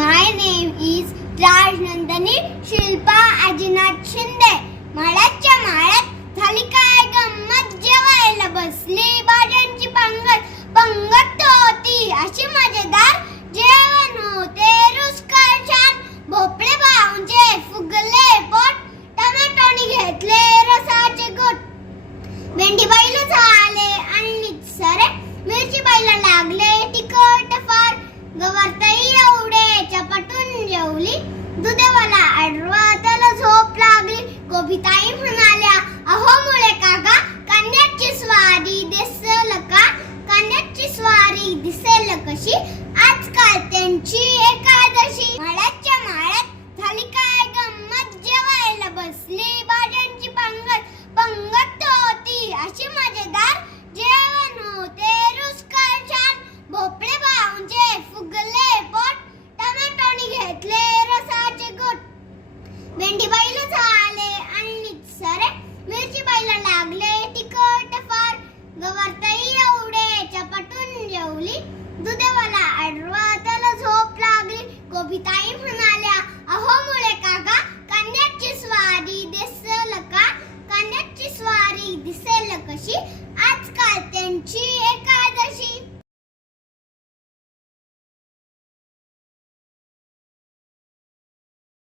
My name is Rajnandani Shilpa Ajinath Shinde. माळाच्या माळात झाली काय गंमत जेवायला बसली भाज्यांची पंगत पंगत होती अशी मजेदार जेवण होते रुस्कर छान भोपळे भाऊंचे फुगले पोट टमाटोनी घेतले रसाचे गोट भेंडी बैल will be time